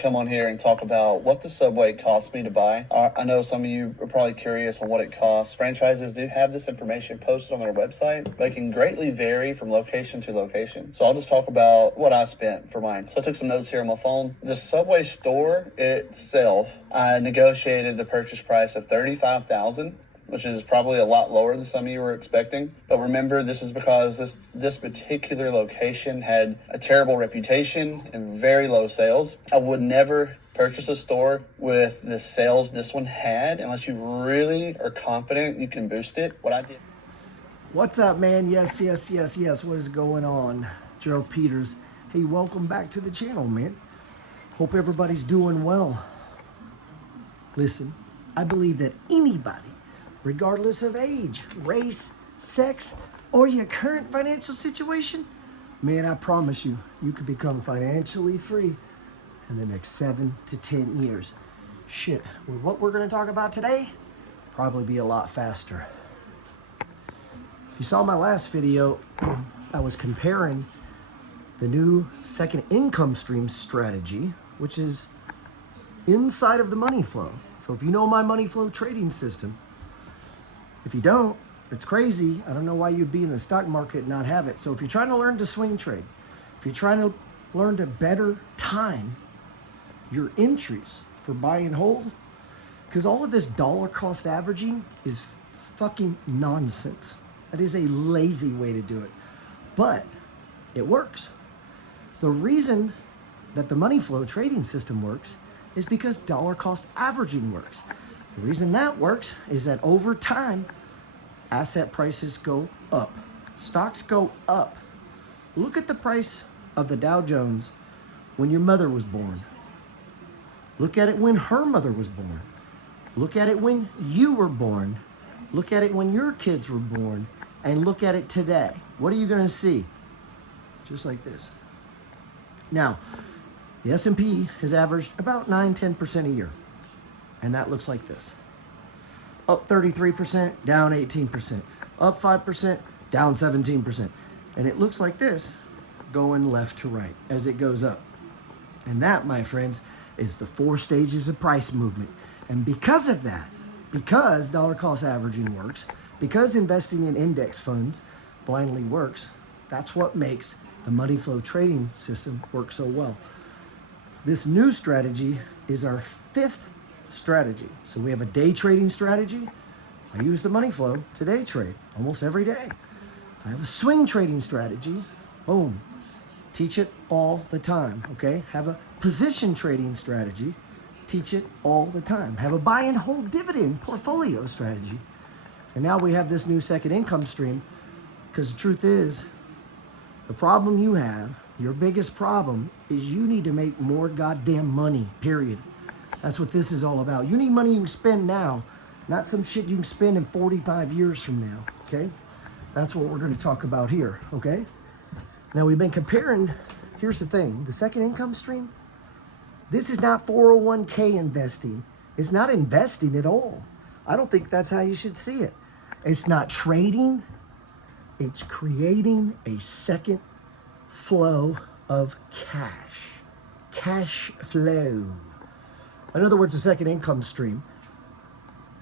come on here and talk about what the subway cost me to buy. I know some of you are probably curious on what it costs. Franchises do have this information posted on their website, but it can greatly vary from location to location. So I'll just talk about what I spent for mine. So I took some notes here on my phone. The Subway store itself, I negotiated the purchase price of $35,000. Which is probably a lot lower than some of you were expecting. But remember, this is because this particular location had a terrible reputation and very low sales. I would never purchase a store with the sales this one had unless you really are confident you can boost it. What I did. What's up, man? Yes. What is going on? Gerald Peters. Hey, welcome back to the channel, man. Hope everybody's doing well. Listen, I believe that anybody, regardless of age, race, sex, or your current financial situation, man, I promise you, you could become financially free in the next 7 to 10 years. Shit, with what we're gonna talk about today, probably be a lot faster. If you saw my last video, I was comparing the new second income stream strategy, which is inside of the money flow. So if you know my money flow trading system, if you don't, it's crazy. I don't know why you'd be in the stock market and not have it. So if you're trying to learn to swing trade, if you're trying to learn to better time your entries for buy and hold, because all of this dollar cost averaging is fucking nonsense. That is a lazy way to do it, but it works. The reason that the money flow trading system works is because dollar cost averaging works. The reason that works is that over time, asset prices go up. Stocks go up. Look at the price of the Dow Jones when your mother was born. Look at it when her mother was born. Look at it when you were born. Look at it when your kids were born. And look at it today. What are you going to see? Just like this. Now, the S&P has averaged about 9-10% a year. And that looks like this. Up 33%, down 18%. Up 5%, down 17%. And it looks like this going left to right as it goes up. And that, my friends, is the 4 stages of price movement. And because of that, because dollar cost averaging works, because investing in index funds blindly works, that's what makes the money flow trading system work so well. This new strategy is our 5th strategy. So we have a day trading strategy. I use the money flow to day trade almost every day. I have a swing trading strategy. Boom. Teach it all the time, okay? Have a position trading strategy. Teach it all the time. Have a buy and hold dividend portfolio strategy. And now we have this new second income stream, because the truth is, the problem you have, your biggest problem, is you need to make more goddamn money, period. That's what this is all about. You need money you can spend now, not some shit you can spend in 45 years from now, okay? That's what we're going to talk about here, okay? Now, we've been comparing, here's the thing, the second income stream, this is not 401k investing. It's not investing at all. I don't think that's how you should see it. It's not trading. It's creating a second flow of cash. Cash flow. In other words, a second income stream.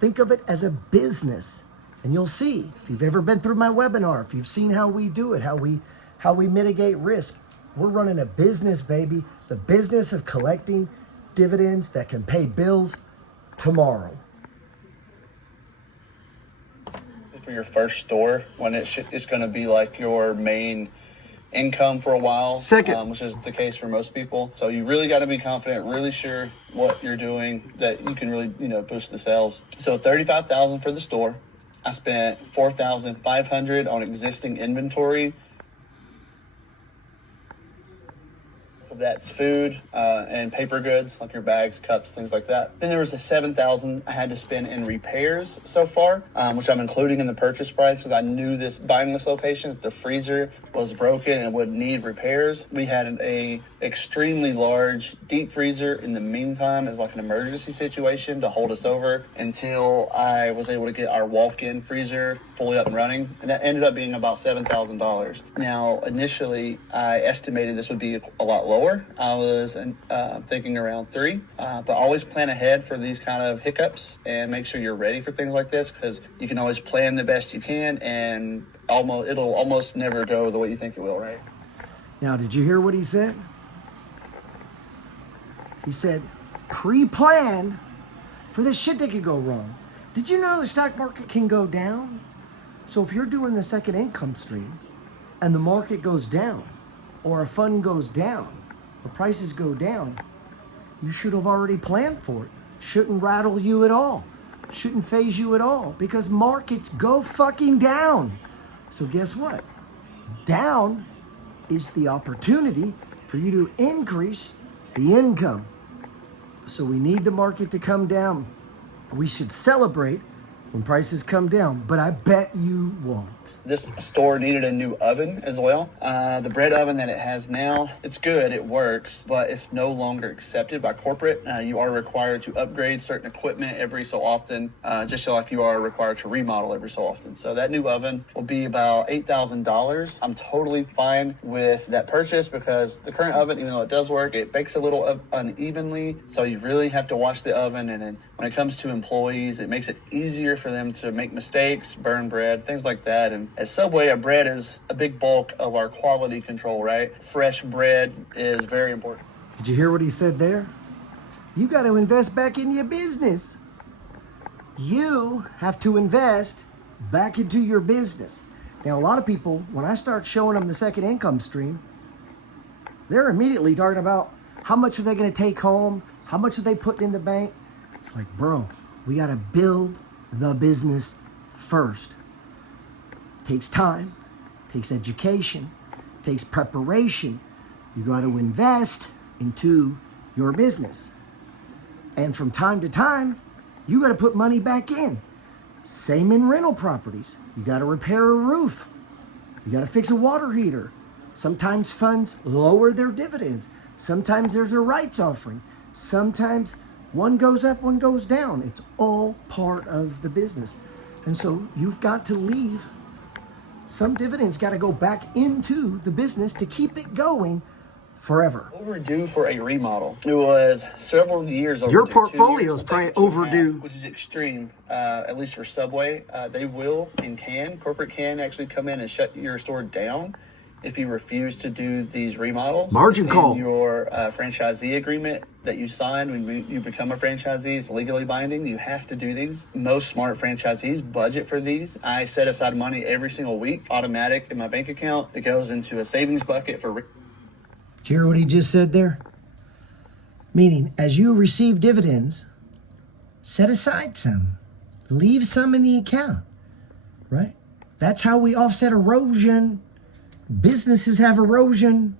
Think of it as a business. And you'll see, if you've ever been through my webinar, if you've seen how we do it, how we mitigate risk, we're running a business, baby. The business of collecting dividends that can pay bills tomorrow. For your first store, when it's going to be like your main income for a while, which is the case for most people. So you really got to be confident, really sure what you're doing, that you can really, boost the sales. So $35,000 for the store. I spent $4,500 on existing inventory. That's food and paper goods, like your bags, cups, things like that. Then there was a $7,000 I had to spend in repairs so far, which I'm including in the purchase price because I knew buying this location, the freezer was broken and would need repairs. We had a extremely large deep freezer in the meantime as like an emergency situation to hold us over until I was able to get our walk-in freezer fully up and running, and that ended up being about $7,000. Now, initially, I estimated this would be a lot lower. I was thinking around $3, but always plan ahead for these kind of hiccups and make sure you're ready for things like this, because you can always plan the best you can, and it'll almost never go the way you think it will, right? Now, did you hear what he said? He said, pre-plan for this shit that could go wrong. Did you know the stock market can go down? So if you're doing the second income stream and the market goes down, or a fund goes down, or prices go down, you should have already planned for it. Shouldn't rattle you at all. Shouldn't phase you at all, because markets go fucking down. So guess what? Down is the opportunity for you to increase the income. So we need the market to come down. We should celebrate when prices come down, but I bet you won't. This store needed a new oven as well. The bread oven that it has now, it's good, it works, but it's no longer accepted by corporate. You are required to upgrade certain equipment every so often, just like you are required to remodel every so often. So that new oven will be about $8,000. I'm totally fine with that purchase, because the current oven, even though it does work, it bakes a little unevenly. So you really have to watch the oven, and then when it comes to employees, it makes it easier for them to make mistakes, burn bread, things like that. And at Subway, our bread is a big bulk of our quality control, right? Fresh bread is very important. Did you hear what he said there? You got to invest back in your business. You have to invest back into your business. Now, a lot of people, when I start showing them the second income stream, they're immediately talking about how much are they going to take home? How much are they putting in the bank? It's like, bro, we got to build the business first. Takes time, takes education, takes preparation. You got to invest into your business. And from time to time, you got to put money back in. Same in rental properties. You got to repair a roof. You got to fix a water heater. Sometimes funds lower their dividends. Sometimes there's a rights offering. Sometimes one goes up, one goes down. It's all part of the business. And so you've got to leave. Some dividends got to go back into the business to keep it going forever. Overdue for a remodel. It was several years overdue. Your portfolio is probably overdue. Which is extreme, at least for Subway. They will and can, corporate can actually come in and shut your store down if you refuse to do these remodels. Margin call. Your franchisee agreement that you sign when you become a franchisee is legally binding. You have to do these. Most smart franchisees budget for these. I set aside money every single week, automatic in my bank account. It goes into a savings bucket for... Did you hear what he just said there? Meaning, as you receive dividends, set aside some. Leave some in the account, right? That's how we offset erosion. Businesses have erosion.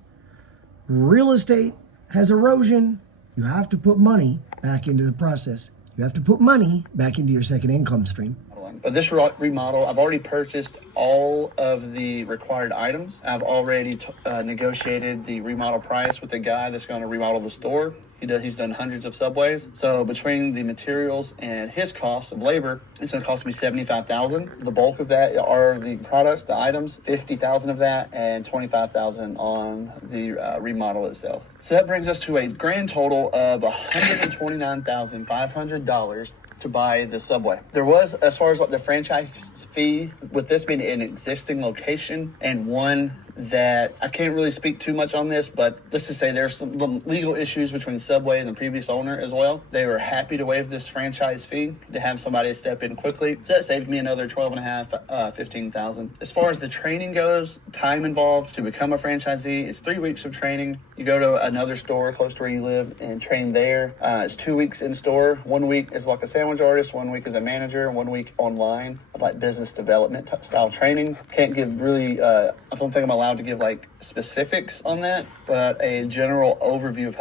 Real estate has erosion. You have to put money back into the process. You have to put money back into your second income stream. But this remodel, I've already purchased all of the required items. I've already negotiated the remodel price with the guy that's going to remodel the store. He's done hundreds of Subways. So between the materials and his costs of labor, it's going to cost me $75,000. The bulk of that are the products, the items, $50,000 of that, and $25,000 on the remodel itself. So that brings us to a grand total of $129,500 to buy the Subway. There was, as far as like the franchise fee, with this being an existing location and one that I can't really speak too much on this, but let's just say there's some legal issues between Subway and the previous owner as well. They were happy to waive this franchise fee to have somebody step in quickly. So that saved me another $12,500, $15,000. As far as the training goes, time involved to become a franchisee, it's 3 weeks of training. You go to another store close to where you live and train there. It's 2 weeks in store. 1 week is like a sandwich artist, 1 week as a manager, and 1 week online of like business development style training. Can't give really, I don't think I'm allowed allowed to give like specifics on that, but a general overview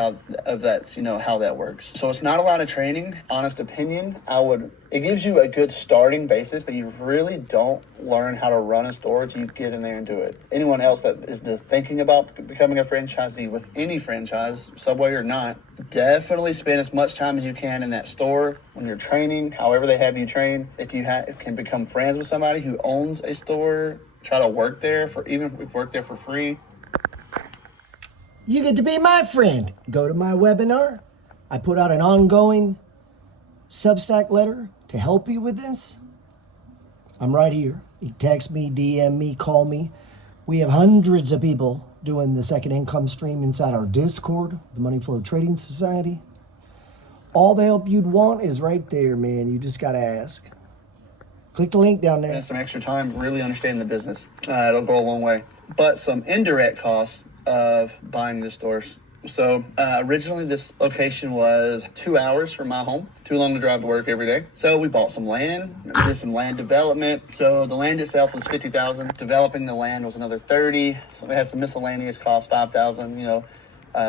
of that, how that works. So it's not a lot of training. Honest opinion, it gives you a good starting basis, but you really don't learn how to run a store until you get in there and do it. Anyone else that is thinking about becoming a franchisee with any franchise, Subway or not, definitely spend as much time as you can in that store when you're training, however they have you train. If you can become friends with somebody who owns a store, try to work there even if we work there for free. You get to be my friend. Go to my webinar. I put out an ongoing Substack letter to help you with this. I'm right here. You text me, DM me, call me. We have hundreds of people doing the second income stream inside our Discord, the Money Flow Trading Society. All the help you'd want is right there, man. You just got to ask. Click the link down there. And some extra time, really understanding the business. It'll go a long way. But some indirect costs of buying this store. So originally this location was 2 hours from my home, too long to drive to work every day. So we bought some land, did some land development. So the land itself was $50,000. Developing the land was another $30,000. So we had some miscellaneous costs, $5,000,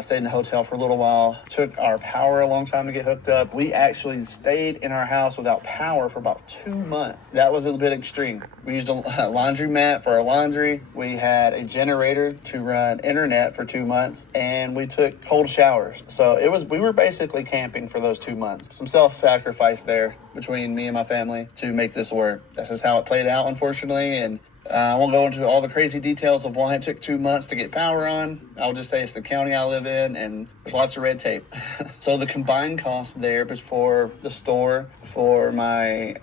stayed in the hotel for a little while. Took our power a long time to get hooked up. We actually stayed in our house without power for about 2 months. That was a bit extreme. We used a laundromat for our laundry. We had a generator to run internet for 2 months, and we took cold showers. So we were basically camping for those 2 months. Some self-sacrifice there between me and my family to make this work. That's just how it played out, unfortunately, and I won't go into all the crazy details of why it took 2 months to get power on. I'll just say it's the county I live in, and there's lots of red tape. So the combined cost there for the store, for my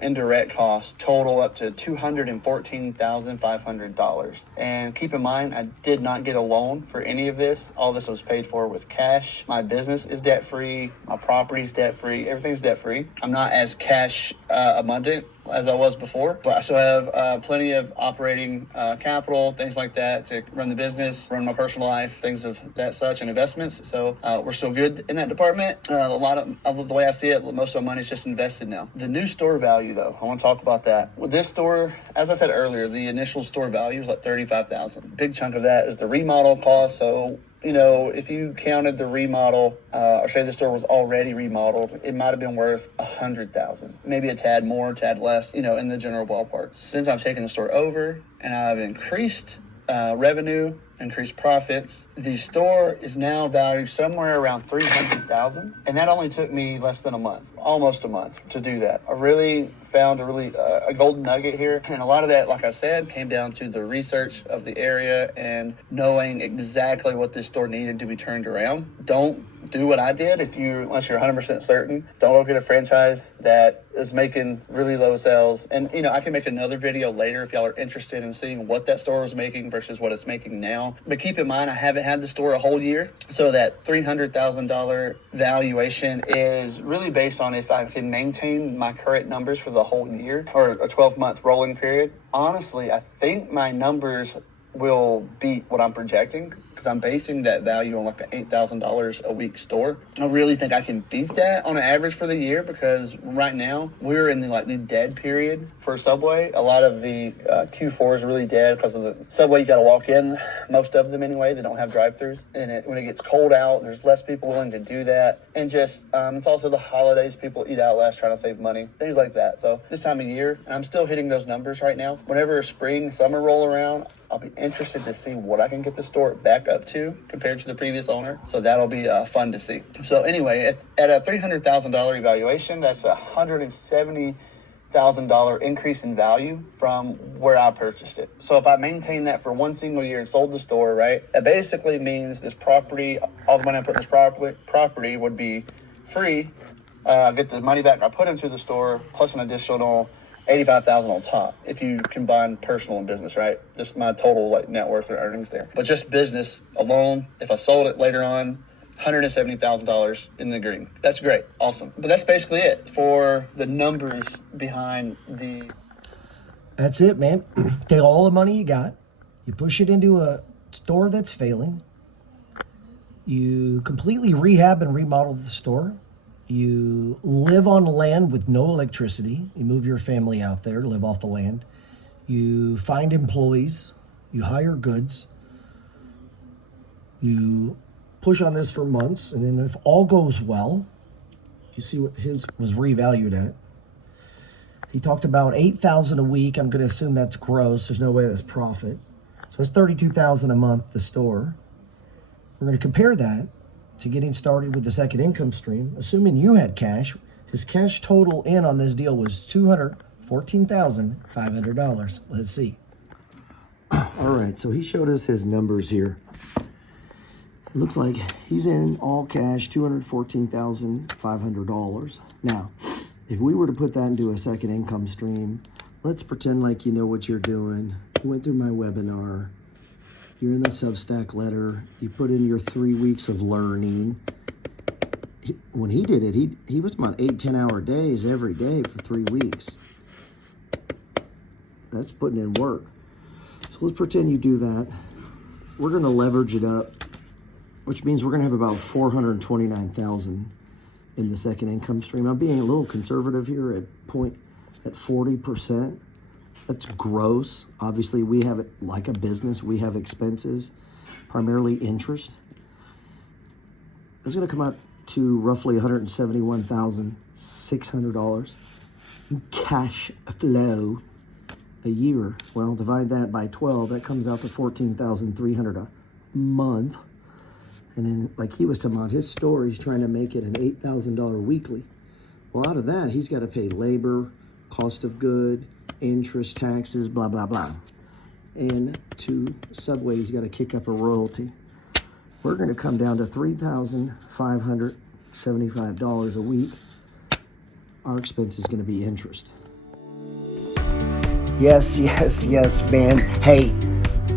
indirect costs, total up to $214,500. And keep in mind, I did not get a loan for any of this. All this was paid for with cash. My business is debt-free. My property's debt-free. Everything's debt-free. I'm not as cash abundant as I was before, but I still have plenty of operating capital, things like that to run the business, run my personal life, things of that such, and investments. So we're still good in that department. A lot of the way I see it, most of my money is just invested now. The new store value, though, I want to talk about that. With this store, as I said earlier, the initial store value is like $35,000. Big chunk of that is the remodel cost. So if you counted the remodel, or say the store was already remodeled, it might have been worth $100,000, maybe a tad more, tad less, in the general ballpark. Since I've taken the store over and I've increased revenue, increased profits, the store is now valued somewhere around $300,000, and that only took me less than a month, almost a month, to do that. I really found a golden nugget here, and a lot of that, like I said, came down to the research of the area and knowing exactly what this store needed to be turned around. Don't do what I did unless you're 100% certain. Don't go get a franchise that is making really low sales. And I can make another video later if y'all are interested in seeing what that store was making versus what it's making now. But keep in mind, I haven't had the store a whole year, so that $300,000 valuation is really based on if I can maintain my current numbers for the whole year or a 12-month rolling period. Honestly, I think my numbers will beat what I'm projecting, because I'm basing that value on like an $8,000 a week store. I really think I can beat that on an average for the year, because right now we're in the dead period for Subway. A lot of the Q4 is really dead because of the Subway. You got to walk in, most of them anyway. They don't have drive-thrus, and when it gets cold out, there's less people willing to do that. And just it's also the holidays. People eat out less, trying to save money, things like that. So this time of year, and I'm still hitting those numbers right now. Whenever spring, summer roll around, I'll be interested to see what I can get the store back up to compared to the previous owner. So that'll be fun to see. So anyway, at a $300,000 evaluation, that's a $170,000 increase in value from where I purchased it. So if I maintain that for one single year and sold the store, right, that basically means this property, all the money I put in this property would be free. I get the money back I put into the store plus an additional $85,000 on top if you combine personal and business, right? Just my total net worth or earnings there. But just business alone, if I sold it later on, $170,000 in the green. That's great. Awesome. But that's basically it for the numbers behind the... That's it, man. Take all the money you got, you push it into a store that's failing, you completely rehab and remodel the store. You live on land with no electricity. You move your family out there, live off the land. You find employees You hire goods. You push on this for months, and then if all goes well, you see what his was revalued at. He talked about $8,000 a week. I'm going to assume that's gross. There's no way that's profit. So it's $32,000 a month, the store. We're going to compare that to getting started with the second income stream. Assuming you had cash, his cash total in on this deal was $214,500. Let's see. All right, so he showed us his numbers here. It looks like he's in all cash, $214,500. Now, if we were to put that into a second income stream, let's pretend like you know what you're doing. You went through my webinar. You're in the Substack letter. You put in your 3 weeks of learning. When he did it, he was about 8-10-hour days every day for 3 weeks. That's putting in work. So let's pretend you do that. We're going to leverage it up, which means we're going to have about $429,000 in the second income stream. I'm being a little conservative here at 40%. That's gross. Obviously, we have it like a business. We have expenses, primarily interest. That's going to come out to roughly $171,600 in cash flow a year. Well, divide that by 12. That comes out to $14,300 a month. And then, like he was talking about, his store, he's trying to make it an $8,000 weekly. Well, out of that, he's got to pay labor, cost of good, interest, taxes, blah, blah, blah. And to Subway, he's got to kick up a royalty. We're going to come down to $3,575 a week. Our expense is going to be interest. Yes, yes, yes, man. Hey,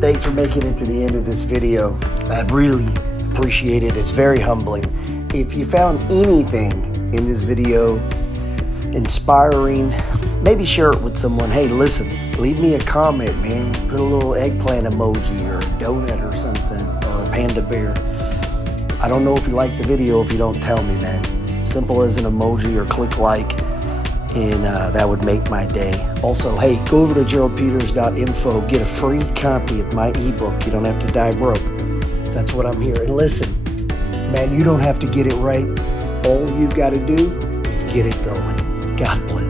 thanks for making it to the end of this video. I really appreciate it. It's very humbling. If you found anything in this video inspiring, maybe share it with someone. Hey, listen, leave me a comment, man. Put a little eggplant emoji or a donut or something, or a panda bear. I don't know if you like the video if you don't tell me, man. Simple as an emoji or click like, and that would make my day. Also, hey, go over to geraldpeters.info, get a free copy of my ebook. You don't have to die broke. That's what I'm here. And listen, man, you don't have to get it right. All you got to do is get it going. God bless.